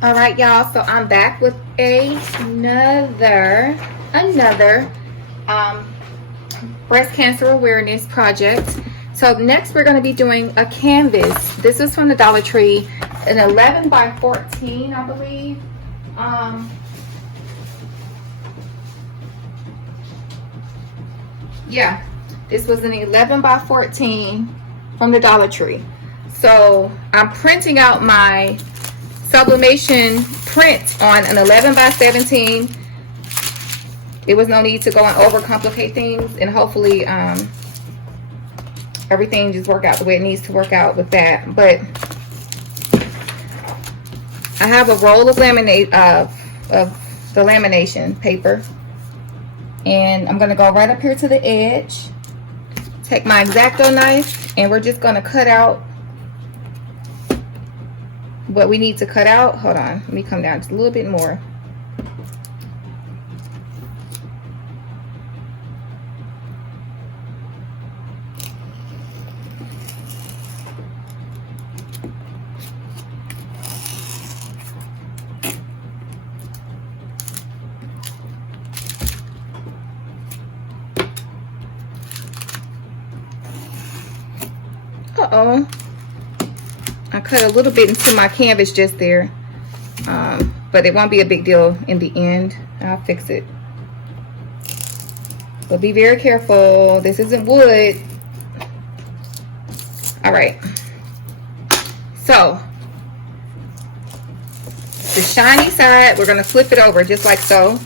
All right, y'all, so I'm back with another breast cancer awareness project. So next we're going to be doing a canvas. This is from the Dollar Tree, an 11 by 14, I believe. Yeah, this was an 11 by 14 from the Dollar Tree. So I'm printing out my sublimation print on an 11 by 17. There was no need to go and overcomplicate things, and hopefully everything just work out the way it needs to work out with that. But I have a roll of laminate of the lamination paper, and I'm going to go right up here to the edge, take my X-Acto knife, and we're just going to cut out what we need to cut out. Hold on, let me come down just a little bit more. Uh-oh, I cut a little bit into my canvas just there, but it won't be a big deal in the end. I'll fix it. But be very careful. This isn't wood. All right. So the shiny side, we're going to flip it over just like so.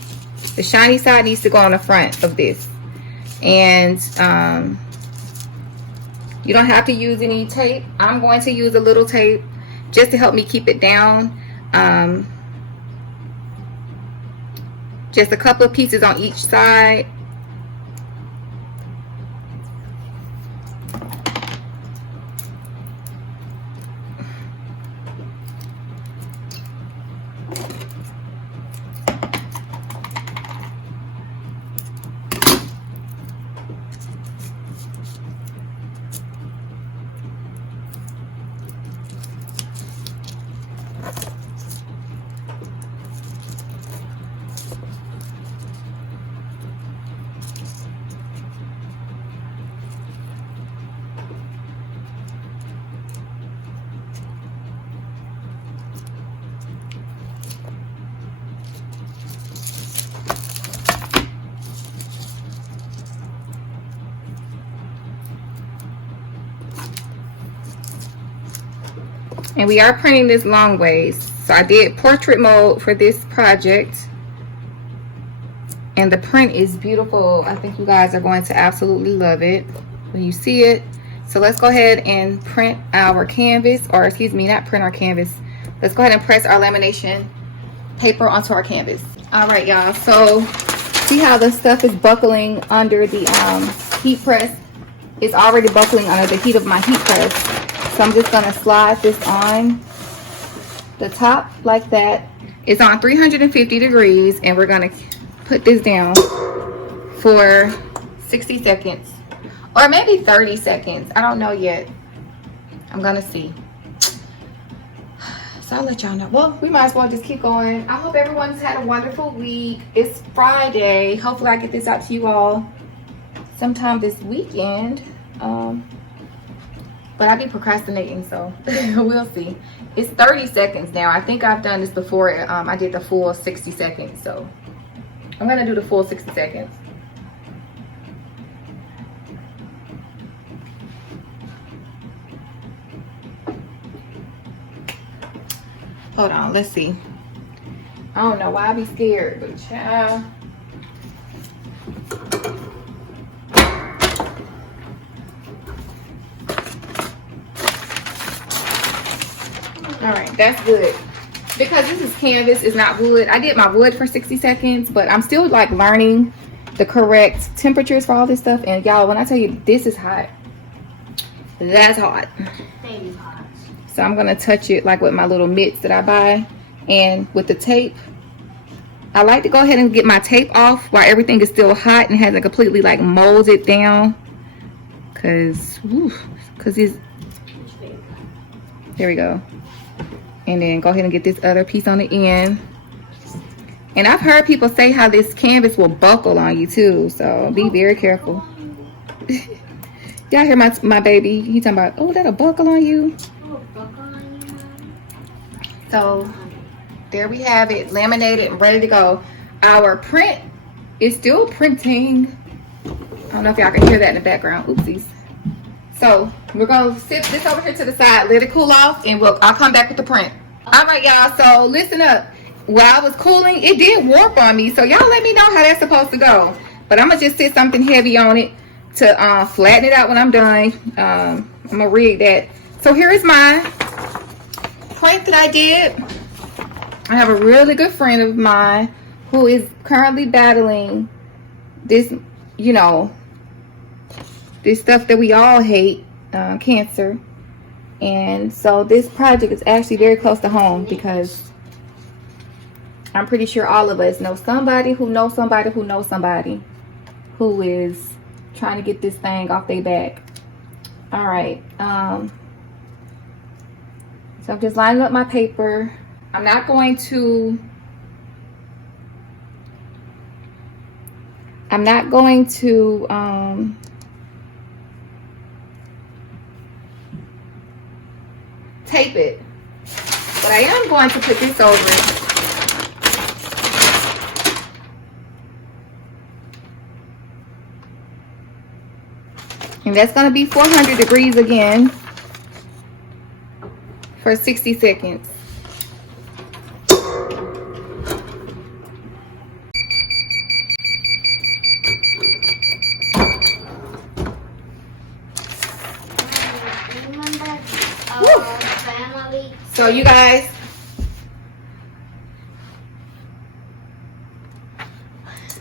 The shiny side needs to go on the front of this. And you don't have to use any tape. I'm going to use a little tape just to help me keep it down. Just a couple of pieces on each side. And we are printing this long ways. So I did portrait mode for this project. And the print is beautiful. I think you guys are going to absolutely love it when you see it. So let's go ahead and print our canvas, or excuse me, not print our canvas. Let's go ahead and press our lamination paper onto our canvas. All right, y'all. So see how the stuff is buckling under the heat press? It's already buckling under the heat of my heat press. So I'm just going to slide this on the top like that. It's on 350 degrees, and we're going to put this down for 60 seconds or maybe 30 seconds. I don't know yet. I'm going to see. So I'll let y'all know. Well, we might as well just keep going. I hope everyone's had a wonderful week. It's Friday. Hopefully I get this out to you all sometime this weekend. But I be procrastinating, so we'll see. It's 30 seconds now. I think I've done this before. I did the full 60 seconds, so I'm gonna do the full 60 seconds. Hold on, let's see. I don't know why I be scared, but child. All right, that's good. Because this is canvas, it's not wood. I did my wood for 60 seconds, but I'm still like learning the correct temperatures for all this stuff. And y'all, when I tell you this is hot, that's hot. Baby's hot. So I'm gonna touch it like with my little mitts that I buy, and with the tape. I like to go ahead and get my tape off while everything is still hot and hasn't completely like molded down. Cause it's, there we go. And then go ahead and get this other piece on the end. And I've heard people say how this canvas will buckle on you too, so be very careful. Y'all hear my baby? He talking about, oh, that'll buckle on you. So there we have it, laminated and ready to go. Our print is still printing. I don't know if y'all can hear that in the background. Oopsies. So we're gonna sit this over here to the side, let it cool off, and I'll come back with the print. All right, y'all. So listen up. While I was cooling, it did warp on me. So y'all let me know how that's supposed to go. But I'm gonna just sit something heavy on it to flatten it out when I'm done. I'm gonna rig that. So here is my print that I did. I have a really good friend of mine who is currently battling this, you know, this stuff that we all hate, cancer. And so this project is actually very close to home because I'm pretty sure all of us know somebody who knows somebody who knows somebody who is trying to get this thing off their back. All right. So I'm just lining up my paper. I'm not going to tape it, but I am going to put this over it. And that's going to be 400 degrees again for 60 seconds. So you guys,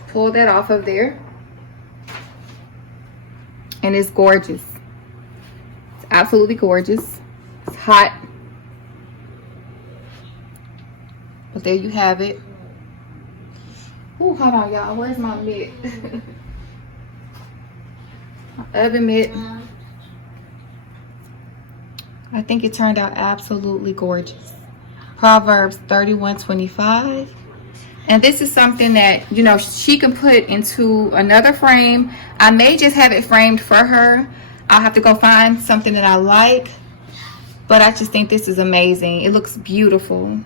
pull that off of there. And it's gorgeous. It's absolutely gorgeous. It's hot. But there you have it. Ooh, hold on, y'all. Where's my mitt? My oven mitt. I think it turned out absolutely gorgeous. Proverbs 31:25. And this is something that, you know, she can put into another frame. I may just have it framed for her. I'll have to go find something that I like. But I just think this is amazing. It looks beautiful.